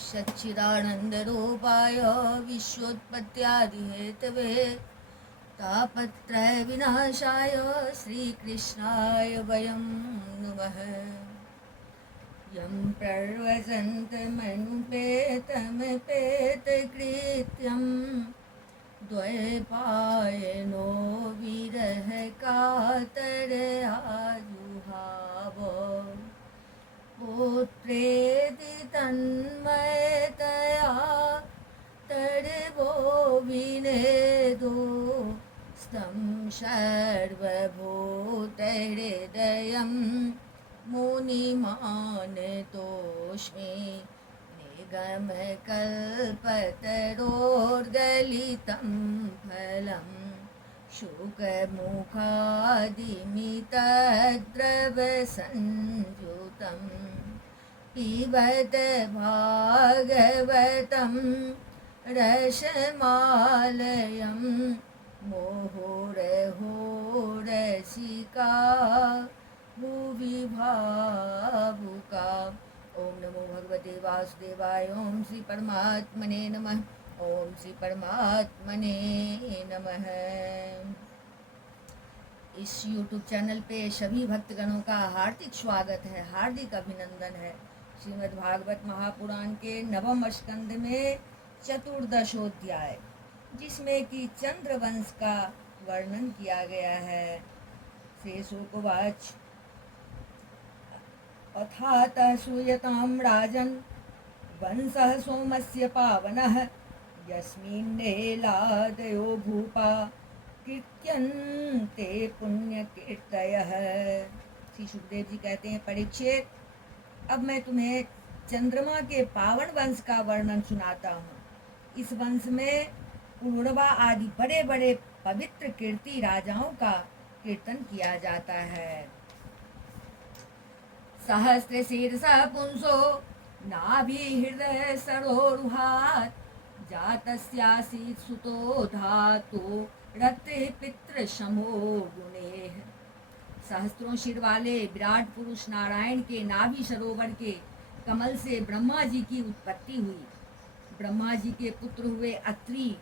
सच्चिदानन्दरूपाय विश्वोत्पत्त्यादिहेतवे तापत्रयविनाशाय श्रीकृष्णाय वयं नुमः। यं प्रव्रजन्तमनुपेतमपेतकृत्यं द्वैपायनो विरह कातरयाजुहाव पुत्रेति तन्मयतया तर्वो विनेदो स्तं सर्वभूतहृदयं मुनिमानतोऽस्मि निगमकल्पतरोर्गलितं फलं शुकमुखादिमितद्रवसंयुतं पिबत भागवतं रसमालयं मुहुरहो रसिका भुवि भावुका। ओम नमो भगवते वासुदेवाय। ओम श्री परमात्मने नमः। ओम श्री परमात्मने नमः। इस YouTube चैनल पे सभी भक्तगणों का हार्दिक स्वागत है, हार्दिक अभिनंदन है। श्रीमद् भागवत महापुराण के नवम स्कंद में चतुर्दशोध्याय, जिसमें कि चंद्रवंश का वर्णन किया गया है। शेषोपवाच अथातः श्रूयतां राजन् वंशः सोमस्य पावनः यस्मिन्नेलादयो भूपा कीर्त्यन्ते पुण्यकीर्तयः। श्री सुखदेव जी कहते हैं, परीक्षित, अब मैं तुम्हें चंद्रमा के पावन वंश का वर्णन सुनाता हूँ। इस वंश में पुरुरवा आदि बड़े बड़े पवित्र कीर्ति राजाओं का कीर्तन किया जाता है। सहस्रशीर्षः पुंसो नाभिहृदय सरोरुहात् जातस्यासीत् सुतो धातु रतिः पितृशमो गुणेः। सहस्त्रों सिर वाले विराट पुरुष नारायण के नाभि सरोवर के कमल से ब्रह्मा जी की उत्पत्ति हुई। ब्रह्मा जी के पुत्र हुए अत्रि,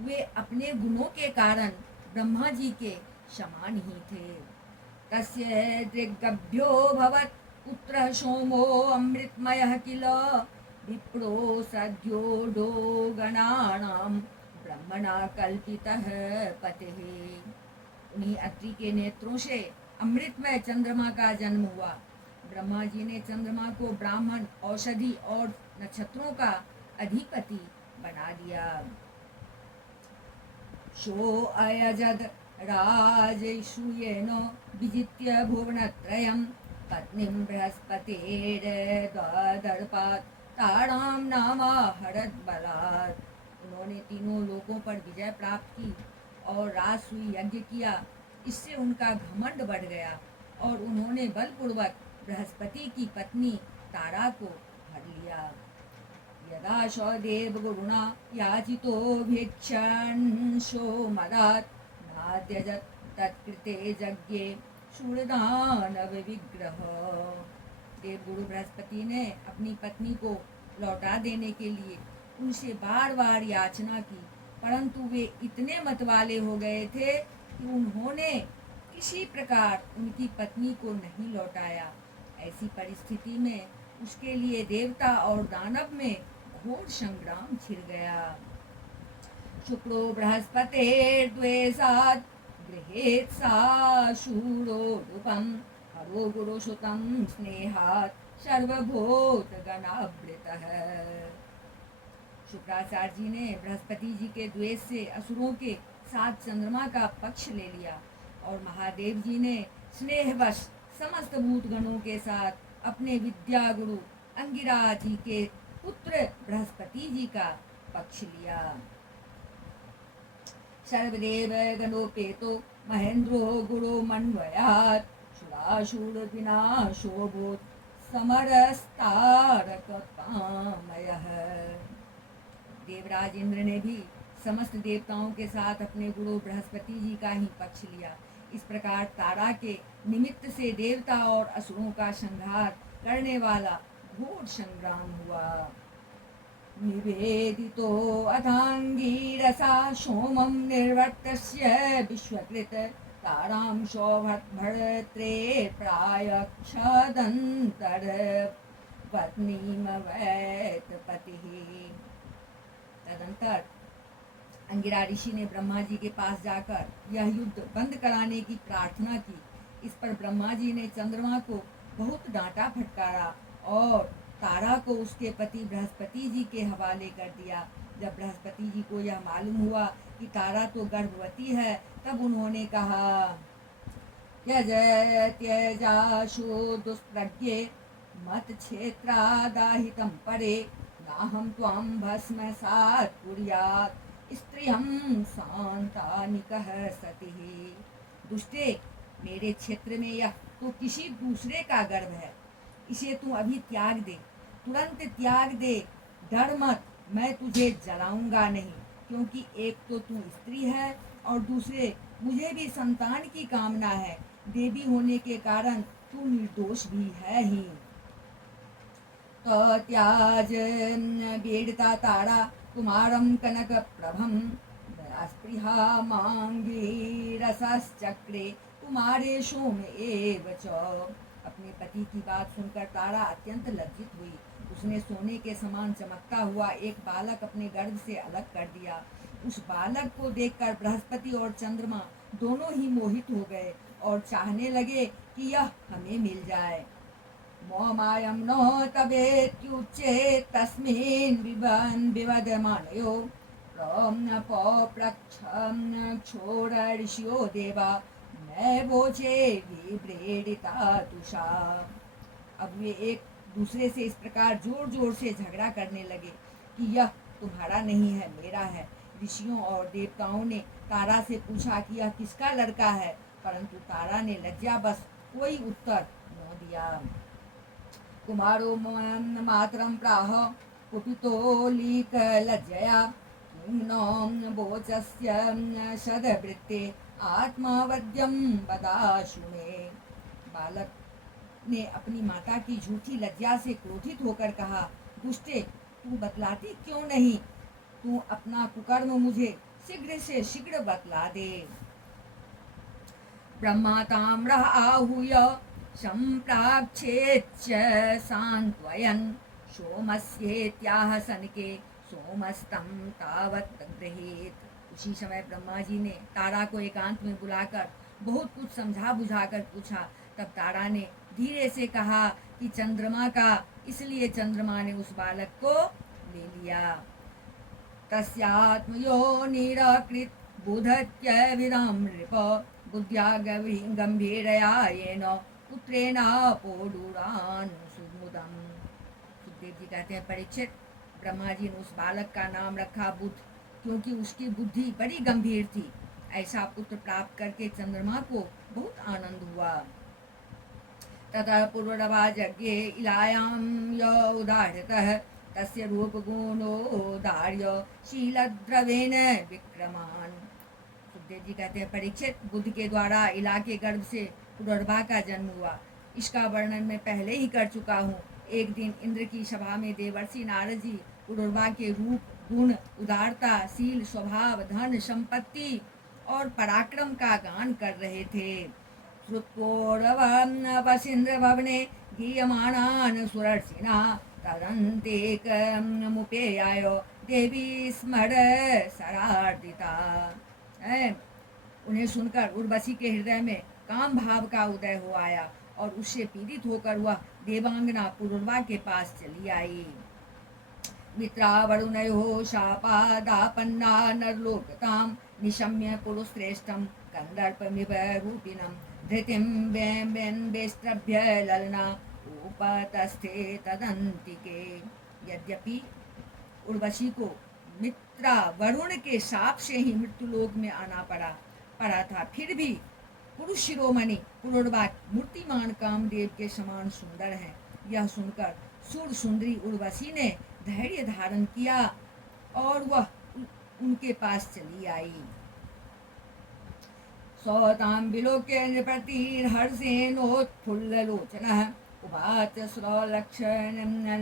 वे अपने गुणों के कारण ब्रह्मा जी के समान ही थे। तस्य दृग्गभ्यो भवत् पुत्रः सोमो अमृतमयः किल विप्रो सद्यो डो गणानां ब्रह्मणा कल्पितः पतिः। उन्हीं अत्रि के नेत्रों से अमृतमय चंद्रमा का जन्म हुआ। ब्रह्मा जी ने चंद्रमा को ब्राह्मण, औषधि और नक्षत्रों का अधिपति बना दिया। शो अयजद राजसूयेन विजित्य भुवनत्रयं पत्नीं बृहस्पतेर्द्वादर्पात् तारां नामाहरद्बलात्। उन्होंने तीनों लोकों पर विजय प्राप्त की और राजसूय यज्ञ किया। इससे उनका घमंड बढ़ गया और उन्होंने बलपूर्वक बृहस्पति की पत्नी तारा को हर लिया। यदा सदेव गुरुणा याचितो भिक्षांशो मदात् नाद्यजत् तत्कृते यज्ञे शूरदानव विग्रह। देवगुरु बृहस्पति ने अपनी पत्नी को लौटा देने के लिए उनसे बार बार याचना की, परंतु वे इतने मतवाले हो गए थे कि उन्होंने किसी प्रकार उनकी पत्नी को नहीं लौटाया। ऐसी परिस्थिति में उसके लिए देवता और दानव में घोर संग्राम छिड़ गया। शुक्रो बृहस्पतेर्द्वेषात् गृहेत् सा शूरो रूपं हरो गुरुसुतं स्नेहात् सर्वभूतगणावृतः। शुक्राचार्य जी ने बृहस्पति जी के द्वेष से असुरों के साथ चंद्रमा का पक्ष ले लिया और महादेव जी ने स्नेहवश समस्त भूतगणों के साथ अपने विद्या गुरु अंगिरा जी के पुत्र बृहस्पति जी का पक्ष लिया। सर्वदेव गणोपेतो महेंद्रो गुरु मन्वयात् सुरासुर विनाशो भूत समरस्तारककामयः। देवराज इंद्र ने भी समस्त देवताओं के साथ अपने गुरु बृहस्पति जी का ही पक्ष लिया। इस प्रकार तारा के निमित्त से देवता और असुरों का संहार करने वाला घोर संग्राम हुआ। निवेदितो अथाङ्गीरसा सोमं निर्वर्तस्य विश्वकृत तारांशो भर्त्रे प्रायक्षदन्तर पत्नीमवैत पतिः। तदंतर अंगिरा ऋषि ने ब्रह्मा जी के पास जाकर यह युद्ध बंद कराने की प्रार्थना की। इस पर ब्रह्मा जी ने चंद्रमा को बहुत डांटा फटकारा और तारा को उसके पति बृहस्पति जी के हवाले कर दिया। जब बृहस्पति जी को यह मालूम हुआ कि तारा तो गर्भवती है, तब उन्होंने कहा, त्यज त्यजाशु दुष्प्रज्ञे मत क्षेत्रादाहितं परे नाहं त्वां भस्मसात् कुर्यात् स्त्रियं शान्तानिकः सतिः। दुष्टे, मेरे क्षेत्र में यह तो किसी दूसरे का गर्भ है, इसे तू अभी त्याग दे, तुरंत त्याग दे। डर मत, मैं तुझे जलाऊंगा नहीं, क्योंकि एक तो तू स्त्री है और दूसरे मुझे भी संतान की कामना है। देवी होने के कारण तू निर्दोष भी है ही। तो त्याज बेड़ता तारा कुमारं कनक प्रभम स्पृहा मांगी रसश्चक्रे कुमारे सोम एव च। अपने पति की बात सुनकर तारा अत्यंत लज्जित हुई। उसने सोने के समान चमकता हुआ एक बालक अपने गर्भ से अलग कर दिया। उस बालक को देखकर बृहस्पति और चंद्रमा दोनों ही मोहित हो गए और चाहने लगे कि यह हमें मिल जाए। मोमायं न तवेत्युच्चे तस्मिन् विवदमानयो क्षोरऋषियो देवा नैवोचे विप्रेरिता तुषा। अब वे एक दूसरे से इस प्रकार जोर जोर से झगड़ा करने लगे कि यह तुम्हारा नहीं है, मेरा है। ऋषियों और देवताओं ने तारा से पूछा कि यह किसका लड़का है, परंतु तारा ने लज्जावश कोई उत्तर न दिया। कुमारो मातरं प्राह कुपितो लीकलज्जया किं वोचस्य सदवृत्ते आत्मावद्यं वदाशु मे। बालक ने अपनी माता की झूठी लज्जा से क्रोधित होकर कहा, दुष्टे, तू बतलाती क्यों नहीं? तू अपना कुकर्म मुझे शीघ्र से शीघ्र बतला दे। ब्रह्मा ताम्रः आहूय सम्प्राक्षेत्य सान्त्वयन् सोमस्येत्याह सनके सोमस्तं तावत् गृहीत। उसी समय ब्रह्मा जी ने तारा को एकांत में बुलाकर बहुत कुछ समझा बुझाकर पूछा। तब तारा ने धीरे से कहा कि चंद्रमा का, इसलिए चंद्रमा ने उस बालक को ले लिया। तस्यात्मयोनिराकृत बुधत्यभिरां नृप बुद्ध्या गंभीरया येन पुत्रेणापोडुरान् सुमुदम्। सुखदेव जी कहते हैं, परीक्षित, ब्रह्मा जी ने उस बालक का नाम रखा बुध, क्योंकि उसकी बुद्धि बड़ी गंभीर थी। ऐसा पुत्र प्राप्त करके चंद्रमा को बहुत आनंद हुआ। ततः पूर्वरवाजज्ञे इलायां य उदाहृतः तस्य रूपगुणोदार्य शीलद्रवेण विक्रमान्। सुखदेव जी कहते हैं, परीक्षित, बुद्ध के द्वारा इला के गर्भ से पुनर्वा का जन्म हुआ। इसका वर्णन मैं पहले ही कर चुका हूँ। एक दिन इंद्र की सभा में देवर्षि नारद जी पुनर्वा के रूप, गुण, उदारता, शील, स्वभाव, धन, संपत्ति और पराक्रम का गान कर रहे थे। श्रुत्वोर्वसिंद्र भवने गीयमाणान् सुरर्षिणा तदन्तेकमुपेयाय देवी स्मर सरार्दिता। उन्हें सुनकर उर्वशी के हृदय में काम भाव का उदय हो आया और उससे पीड़ित होकर वह देवांगना पुरुर्वा के पास चली आई। मित्रावरुणयो शापादापन्ना नरलोकतां निशम्य पुरुश्रेष्ठं कंदर्पमिव रूपिणं धृतिं वेष्ट्रभ्य ललना उपतस्थे तदंतिके। यद्यपि उर्वशी को मित्रा वरुण के शाप से ही मृत्युलोक में आना पड़ा था, फिर भी पुरुष शिरोमणि पुरुर्वा मूर्तिमान कामदेव के समान सुंदर हैं। यह सुनकर सुर सुंदरी उर्वशी ने धैर्य धारण किया और वह उनके पास चली आई। सौतां विलोक्य नृपतिर्हर्षेणोत्फुल्ललोचनः उवाच श्रलक्षणया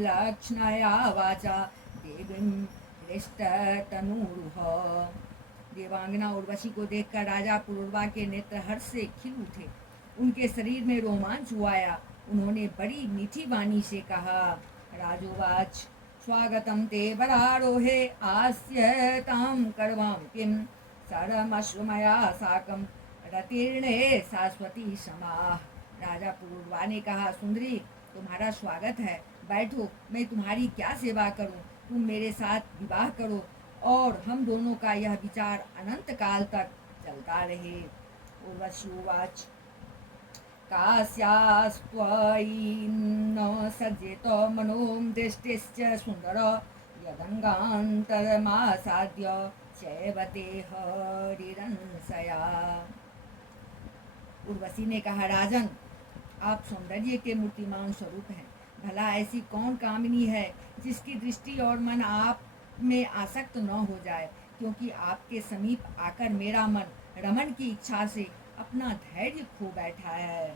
वाचा देवीं हृष्टतनूरुह। देवांगना उर्वशी को देखकर राजा पुरुरवा के नेत्र हर्ष से खिल उठे। उनके शरीर में रोमांच हुआया। उन्होंने बड़ी मीठी वाणी से कहा, राजोवाच स्वागतं ते वरारोहे आस्यतां करवां किं सरमश्वमया साकं रतीर्णे शाश्वती समाः। राजा पुरुरवा ने कहा, सुंदरी तुम्हारा स्वागत है, बैठो, मैं तुम्हारी क्या सेवा करूं। तुम मेरे साथ विवाह करो और हम दोनों का यह विचार अनंत काल तक चलता रहे। उर्वशुवाच कास्यास्त्वयि न सज्जेत मनों दृष्टिश्च सुंदर यदंगान्तरमासाद्य चैवते हरिरंसया। उर्वशी ने कहा, राजन आप सौंदर्य के मूर्तिमान स्वरूप हैं। भला ऐसी कौन कामिनी है जिसकी दृष्टि और मन आप में आसक्त न हो जाए, क्योंकि आपके समीप आकर मेरा मन रमन की इच्छा से अपना धैर्य खो बैठा है।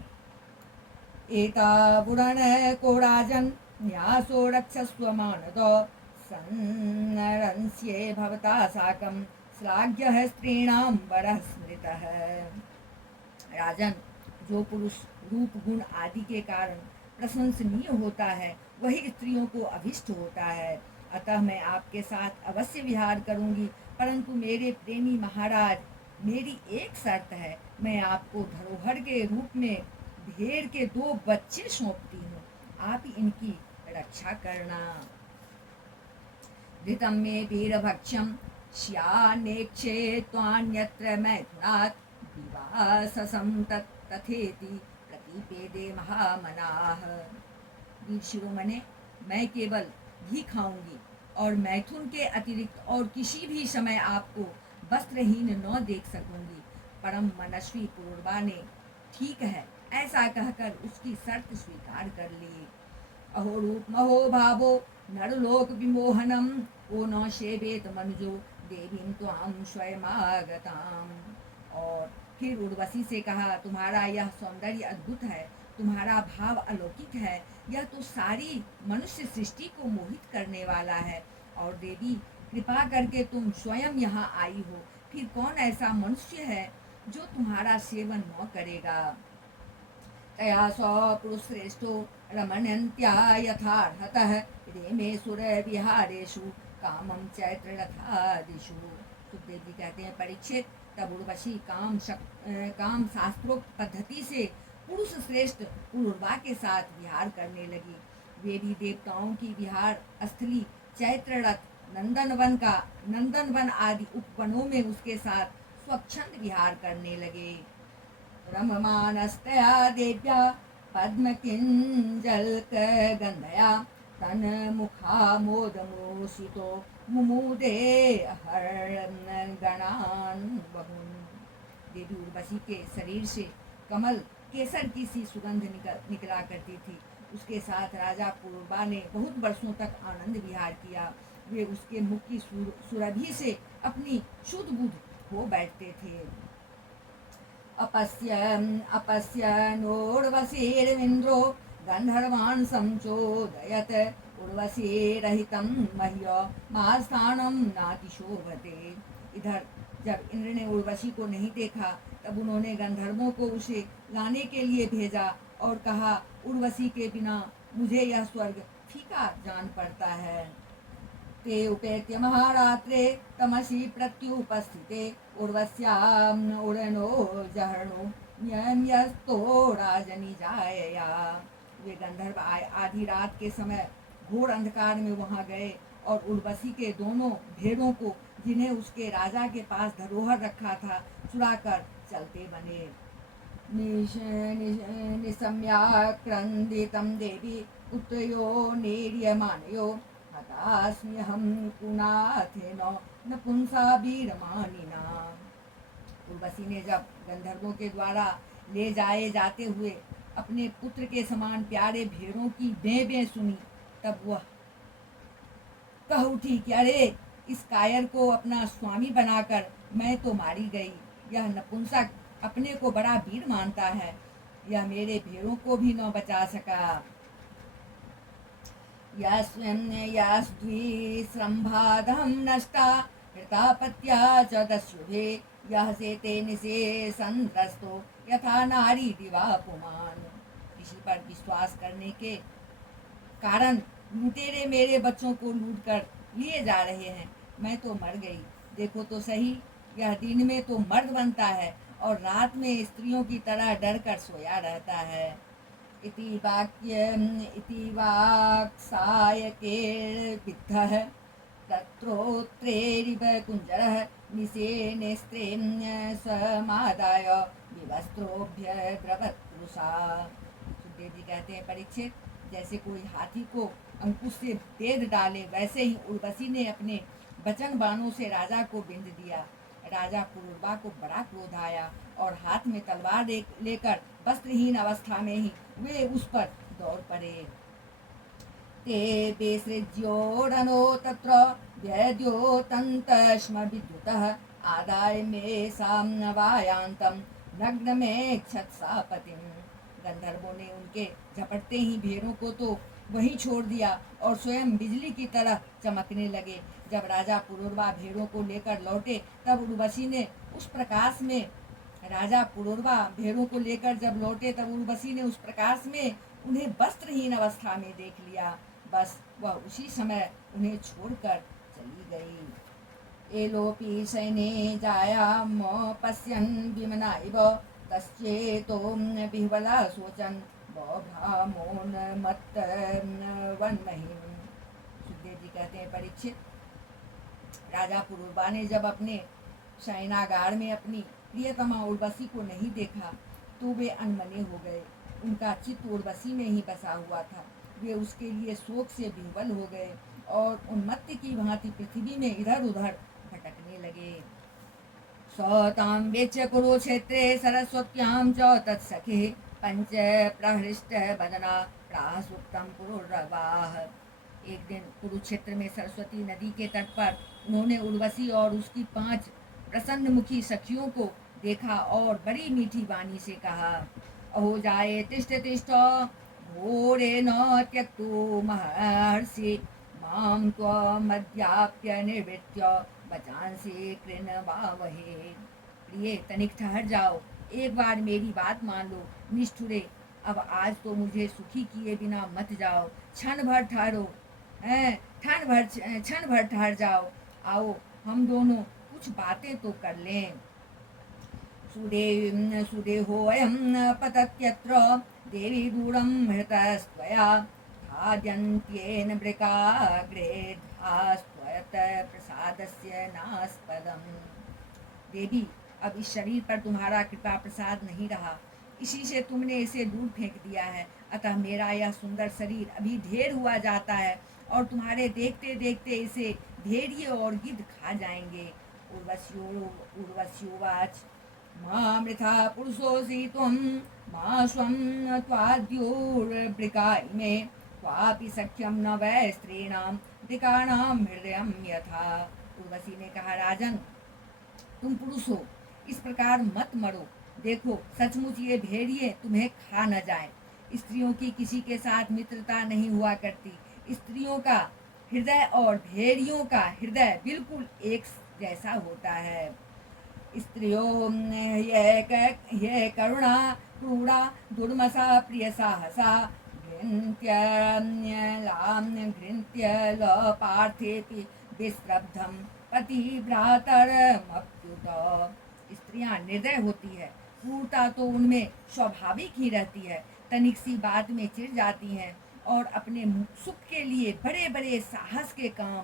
एतावुरन को राजन न्यासो रक्षस्व मानद सन्नरंस्ये भवता साकं श्लाघ्यः स्त्रीणां वरः स्मृतः। राजन जो पुरुष रूप गुण आदि के कारण प्रशंसनीय होता है वही स्त्रियों को अभिष्ट होता है। अतः मैं आपके साथ अवश्य विहार करूंगी, परंतु मेरे प्रेमी महाराज मेरी एक शर्त है, मैं आपको धरोहर के रूप में भेड़ के 2 बच्चे सौंपती हूँ, आप इनकी रक्षा करना। धृतं मे वीरभक्ष्यं श्यानेक्षे त्वान्यत्र मैथुनात् विवाससं तथेति प्रतिपेदे महामनाः। वीर शिरोमणे, मैं केवल घी खाऊंगी और मैथुन के अतिरिक्त और किसी भी समय आपको वस्त्रहीन न देख सकूंगी। परम मनस्वी पुरुरवा ने ठीक है ऐसा कहकर उसकी शर्त स्वीकार कर ली। अहो रूप महो भावो नरलोक विमोहनम ओ न सेवेत मनुजो देवीं त्वां स्वयमागताम्। और फिर उर्वशी से कहा, तुम्हारा यह सौंदर्य अद्भुत है, तुम्हारा भाव अलौकिक है, यह तो सारी मनुष्य सृष्टि को मोहित करने वाला है। और देवी कृपा करके तुम स्वयं यहाँ आई हो, फिर कौन ऐसा मनुष्य है जो तुम्हारा सेवन न करेगा। तया स पुरुषश्रेष्ठो रमण्यन्त्या यथार्हतः रेमे सुर विहारेषु कामं चैत्ररथादिषु। सुखदेव जी कहते हैं, परीक्षित तब उर्वशी काम शास्त्रोक्त पद्धति से पुरुष श्रेष्ठ पुरुरवा के साथ विहार करने लगी। वे भी देवताओं की विहार स्थली चैत्ररथ नंदनवन आदि उपवनों में उसके साथ स्वच्छंद विहार करने लगे। रममानस्तया देव्या पद्मकिंजल्कगंधया तन्मुखामोदमोषितो मुमुदे हरणगणान् बहुन्। देवी उर्वशी के शरीर से कमल केसर की सी सुगंध निकला करती थी। उसके साथ राजा पुरुरवा ने बहुत वर्षों तक आनंद विहार किया। वे उसके मुख की सुरभि से अपनी शुद्ध बुद्ध हो बैठते थे। अपश्य नोर्वशीर्विन्द्रो गंधर्वान् संचोदयत् उर्वशीरहितं मह्यमास्थानं नातिशोभते। इधर जब इंद्र ने उर्वशी को नहीं देखा तब उन्होंने गंधर्वों को उसे लाने के लिए भेजा और कहा, उर्वशी के बिना मुझे यह स्वर्ग फीका जान पड़ता है। ते उपेत्य महारात्रे तमसि प्रत्युपस्थिते उर्वश्याम् उड़नो जहर्णो न्यस्तो राजनिजायया। वे गंधर्व आधी रात के समय घोर अंधकार में वहां गए और उर्वशी के दोनों भेड़ों को, जिन्हें उसके राजा के पास धरोहर रखा था, चुराकर चलते बने। निशम्याक्रन्दितं देवी पुत्रयो निर्यमानयो हतास्म्यहं कुनाथेन नपुंसा वीरमानिना। उर्वशी ने जब गंधर्वों के द्वारा ले जाए जाते हुए अपने पुत्र के समान प्यारे भेड़ों की बें सुनी, तब वह कह उठी कि अरे, इस कायर को अपना स्वामी बनाकर मैं तो मारी गई। यह नपुंसक अपने को बड़ा वीर मानता है, यह मेरे भेड़ों को भी न बचा सका। यस्द्विस्रम्भादहं नष्टा हृतापत्या च दस्युभे यह सेते निशे संत्रस्तो यथा नारी दिवा पुमान। किसी पर विश्वास करने के कारण लुटेरे मेरे बच्चों को लूट कर लिए जा रहे हैं। मैं तो मर गई। देखो तो सही, यह दिन में तो मर्द बनता है और रात में स्त्रियों की तरह डर कर सोया रहता है। इति वाक्यम इति वाक्सायकेर्विद्धः तत्रोत्रेरिव कुञ्जरः निशेनेस्त्रीं समादाय विवस्त्रोभ्यद्रवत्पुरुषा। सुखदेव जी कहते हैं, परीक्षित, जैसे कोई हाथी को अंकुश से बेध डाले वैसे ही उर्वशी ने अपने वचन बाणों से राजा को बिंद दिया। राजा पुरुरवा को बड़ा क्रोध आया और हाथ में तलवार लेकर वस्त्रहीन अवस्था में ही वे उस पर दौड़ पड़े। ते बेसृज्योरनो तत्र व्यद्योतन्तश्म विद्युतः आदाय मे साम्नवायांतम नग्न में क्षत्सा पतिम। गंधर्वों ने उनके झपटते ही भेड़ों को तो वहीं छोड़ दिया और स्वयं बिजली की तरह चमकने लगे। जब राजा पुरुरवा भेड़ों को लेकर लौटे तब उर्वशी ने उस प्रकाश में राजा पुरुरवा भेड़ों को लेकर जब लौटे तब उर्वशी ने उस प्रकाश में उन्हें वस्त्रहीन अवस्था में देख लिया। बस वह उसी समय उन्हें छोड़कर चली गई। एलोपी सैने जायाम पश्यन् विमना इव तश्चेतो विह्वला शोचन् बभ्रामोन मत्त वन्महीन। सुखदेव जी कहते हैं, परीक्षित, राजा पुरुरवा ने जब अपने शयनागार में अपनी प्रियतमा उर्वशी को नहीं देखा तो वे अनमने हो गए। उनका चित्त उर्वशी में ही बसा हुआ था। वे उसके लिए शोक से विह्वल हो गए और उन्मत्त की भांति पृथ्वी में इधर उधर भटकने लगे। सतां वेच्य कुरुक्षेत्रे सरस्वत्यां च तत्सखे पंच प्रहृष्ट बदना प्रासुप्तं पुरुरवाह। एक दिन कुरुक्षेत्र में सरस्वती नदी के तट पर उन्होंने उर्वशी और उसकी 5 प्रसन्न मुखी सखियों को देखा और बड़ी मीठी वाणी से कहा, अहो जाये तिष्ठ तिष्ठ घोरे न त्यक्तु महर्षि मां त्वमद्याप्य निर्वृत्य बचांसि कृणवावहे। प्रिय, तनिक ठहर जाओ, एक बार मेरी बात मान लो। निष्ठुरे, अब आज तो मुझे सुखी किए बिना मत जाओ। क्षण भर ठहरो, क्षण भर ठहर जाओ। आओ हम दोनों कुछ बातें तो कर लें। सुदेहोऽयं पतत्यत्र देवी दूरं हृतस्त्वया खाद्यन्त्येन वृकाग्रे धास्त्वत प्रसादस्य नास्पदम्। देवी, अब इस शरीर पर तुम्हारा कृपा प्रसाद नहीं रहा, इसी से तुमने इसे दूर फेंक दिया है। अतः मेरा यह सुंदर शरीर अभी ढेर हुआ जाता है और तुम्हारे देखते देखते इसे भेड़िए और गिद्ध खा जाएंगे। उर्वश्योवाच मां मृथा पुरुषोऽसि त्वं मा स्वं त्वाद्योर्वृका इमे क्वापि सख्यं न वै स्त्रीणां वृकाणां हृदयं यथा। उर्वशी ने कहा, राजन, तुम पुरुष हो, इस प्रकार मत मरो। देखो, सचमुच ये भेड़िए तुम्हें खा न जाए। स्त्रियों की किसी के साथ मित्रता नहीं हुआ करती। स्त्रियों का हृदय और भेड़ियों का हृदय बिल्कुल एक जैसा होता है। स्त्रियों ये करुणा क्रूरा दुर्मसा प्रिय साहसा घृंत्य पार्थेपि विश्रब्धम पतिव्रातरमप्युत। स्त्रियां निर्दय होती है, क्रूरता तो उनमें स्वाभाविक ही रहती है। तनिक सी बात में चिढ़ जाती हैं और अपने सुख के लिए बड़े बड़े साहस के काम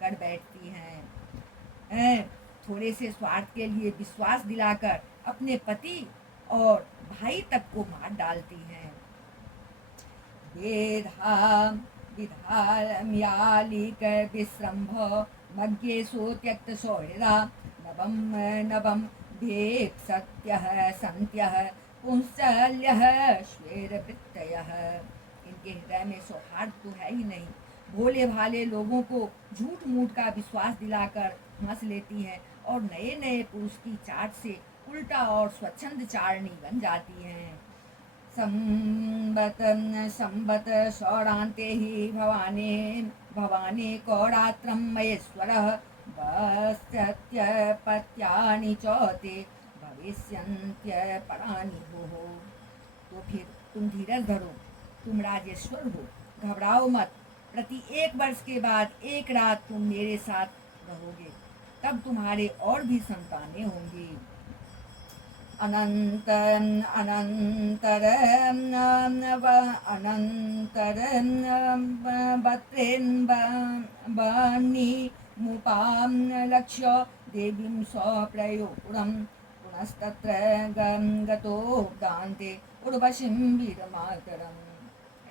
कर बैठती हैं। थोड़े से स्वार्थ के लिए विश्वास दिलाकर अपने पति और भाई तक को मार डालती हैं। विधाम्यालिक विश्रम्भ मज्ञेषु त्यक्त सौहृदा नवम नवम भेप्सत्यः सन्त्यः पुंसल्यः श्वेरवृत्तयः। इनके हृदय में सौहार्द तो है ही नहीं। भोले भाले लोगों को झूठ मूठ का विश्वास दिलाकर हंस लेती हैं और नए नए पुरुष की चाट से उल्टा और स्वच्छंद चारणी बन जाती हैं। संबत संबत षोडान्ते हि भवानी कौडात्रं महेश्वरः पत्यानि चौते भविष्यन्त्यपरानि भोः। तो फिर तुम धीरज धरो, तुम राजेश्वर हो, घबराओ मत। प्रति 1 वर्ष के बाद एक रात तुम मेरे साथ रहोगे, तब तुम्हारे और भी संतानें होंगी। अनंत अनंतरम अनंतरम बत्रेन बन्नी मुपां लक्ष्य देवीं स्वप्रयोपुरं पुनस्तत्र गतो दान्ते उर्वशीं वीरमातरम्।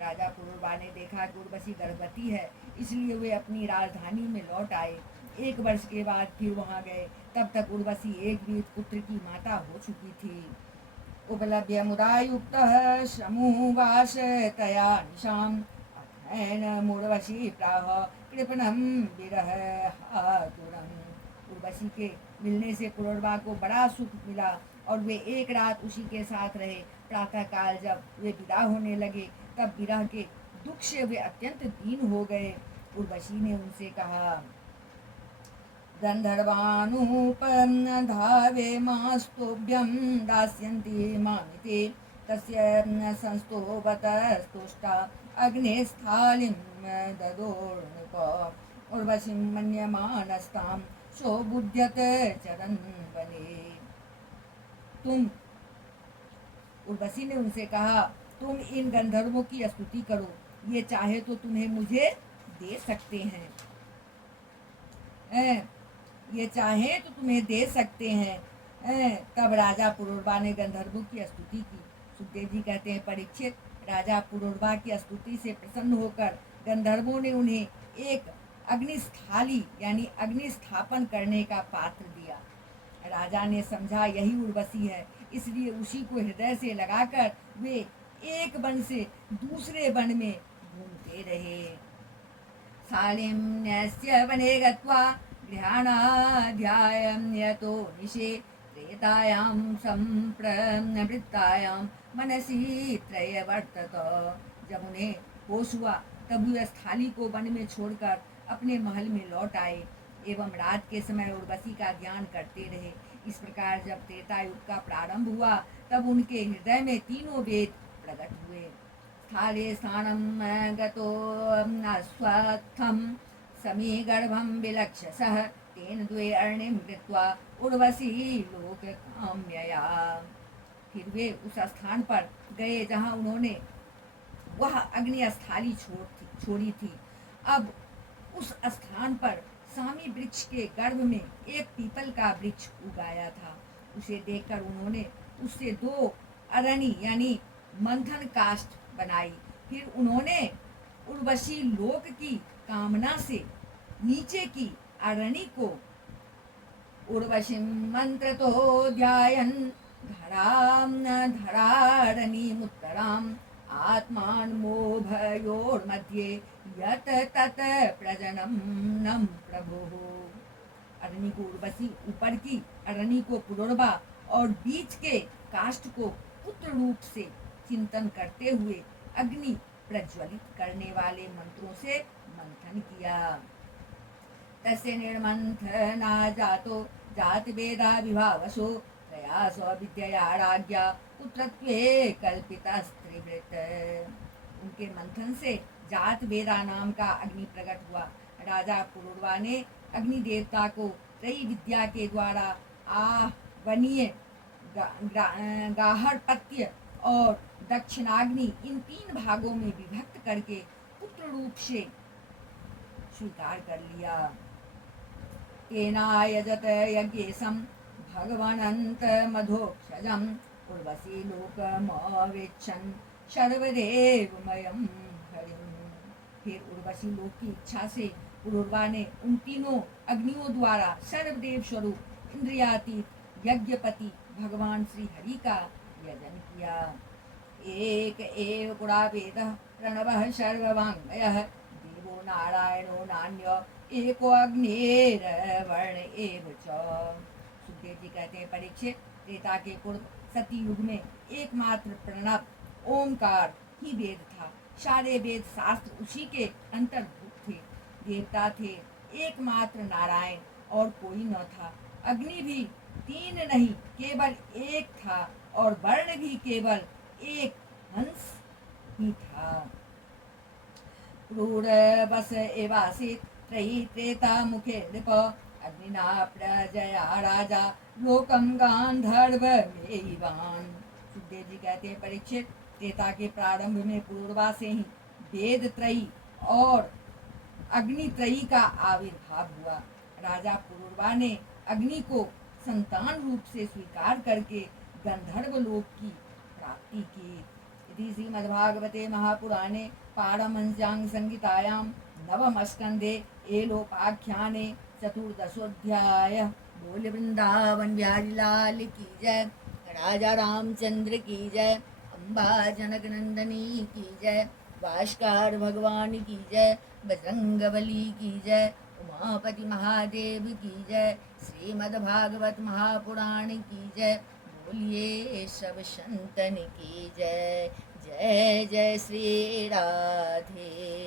राजा पुरुरवा ने देखा कि उर्वशी गर्भवती है, इसलिए वे अपनी राजधानी में लौट आए। 1 वर्ष के बाद फिर वहां गए, तब तक उर्वशी एक वीर पुत्र की माता हो चुकी थी। उपलभ्य मुदायुक्तः शमुवास तया निशाम् अथैन मूर्वशी प्राह कृपणं विरह हातुरम्। उर्वशी के मिलने से पुरुरवा को बड़ा सुख मिला और वे एक रात उसी के साथ रहे। प्रातःकाल जब वे विदा होने लगे, तब विरह के दुख से वे अत्यंत दीन हो गए। उर्वशी ने उनसे कहा, गंधर्वानुपधावे मास्तुभ्यं दास्यन्ति मामिते तस्य संस्तोवतस्तुष्टा अग्निस्थालिं ददोर्नृप। उर्वशीं मन्यमानस्तां सोबुध्यत चरन् वने। उर्वशी ने उनसे कहा, तुम इन गंधर्वों की स्तुति करो, ये चाहे तो तुम्हें मुझे दे सकते हैं। ये चाहे तो तुम्हें दे सकते हैं। तब राजा पुरुरवा ने गंधर्वों की स्तुति की। सुखदेव जी कहते हैं, परीक्षित, राजा पुरुरवा की स्तुति से प्रसन्न होकर गंधर्वों ने उन्हें एक अग्निस्थाली यानी अग्नि स्थापन करने का पात्र दिया। राजा ने समझा यही उर्वशी है, इसलिए उसी को हृदय से लगाकर वे एक वन से दूसरे वन में घूमते रहे। शालिन्यस्य वने गत्वा गृहाणाध्यायं यतो निशे त्रेतायां संप्रवृत्तायां मनसि त्रयवर्तत। जब उन्हें होश हुआ, तब वे स्थाली को वन में छोड़कर अपने महल में लौट आए एवं रात के समय उर्वशी का ध्यान करते रहे। इस प्रकार जब त्रेता युग का प्रारंभ हुआ, तब उनके हृदय में तीनों वेद प्रकट हुए। स्थाले स्थानं गतो अस्वस्थं समीगर्भं विलक्ष्यसः तेन द्वे अर्णिं कृत्वा उर्वशी लोककाम्यया। फिर वे उस स्थान पर गए जहाँ उन्होंने वह अग्नि स्थाली छोड़ी थी। अब उस स्थान पर सामी वृक्ष के गर्भ में एक पीपल का वृक्ष उगाया था। उसे देखकर उन्होंने उससे 2 अरणी यानी मंथन काष्ठ बनाई। फिर उन्होंने उर्वशी लोक की कामना से नीचे की अरणी को उर्वशीं मंत्रतो ध्यायन् धरारणीमुत्तराम् आत्मान्मोभयोर्मध्ये यत तत प्रजननं प्रभुः। अरणी को उर्वशी, ऊपर की अरणी को पुरुरवा और बीच के काष्ठ को पुत्र रूप से चिंतन करते हुए अग्नि प्रज्वलित करने वाले मंत्रों से मंथन किया। तस्य निर्मंथना जातो जात वेदा विभावसो प्रयासो विद्यया राज्ञा पुत्रत्वे कल्पिता स्त्रीवृत। उनके मंथन से जात वेदा नाम का अग्नि प्रकट हुआ। राजा पुरुरवा ने अग्नि देवता को त्रयी विद्या के द्वारा आहवनीय गाहरपत्य और दक्षिणाग्नि इन 3 भागों में विभक्त करके पुत्र रूप से स्वीकार कर लिया। तेनायजत यज्ञेशं भगवनंत मधोक्षजम् उर्वशी लोकमवेक्षन् सर्वदेवमयं हरिम्। फिर उर्वशी लोक की इच्छा से पुरुरवा ने उन तीनों अग्नियों द्वारा सर्वदेव स्वरूप इंद्रियातीत यज्ञपति भगवान श्री हरि का यजन किया। एक एव पुरा वेदः प्रणवः सर्ववाङ्मयः देवो नारायणो नान्य एको अग्निर्वर्ण एव च। सुखदेव जी कहते हैं, परीक्षित, त्रेता के पूर्व सती युग में एकमात्र प्रणव ओमकार ही वेद था। सारे वेद शास्त्र उसी के अंतर्भूत थे। देवता थे एकमात्र नारायण और कोई न था। अग्नि भी तीन नहीं केवल एक था और वर्ण भी केवल एक हंस ही था। क्रूर बस एवासीत त्रयी त्रेता मुखे नृप अग्निना प्रजया राजा लोकम गांधर्व मेवान। सुखदेव जी कहते हैं परीक्षित, त्रेता के प्रारंभ में पूर्वा से ही वेद त्रयी और अग्नि त्रयी का आविर्भाव हुआ। राजा पुरूरवा ने अग्नि को संतान रूप से स्वीकार करके गंधर्व लोक की प्राप्ति की। इति श्रीमद्भागवते महापुराणे पारमहंस्यां संहितायां नवम स्कंदे एलोपाख्याने चतुर्दशोऽध्याय। बोल वृंदावन बिहारी लाल की जय, राजा रामचंद्र की जय, अम्बा जनक नंदनी की जय, भास्कर भगवान की जय, बजरंगबली की जय, उमापति महादेव की जय, श्रीमद्भागवत महापुराण की जय। बोलिए सब संतन की जय। जय जय श्री राधे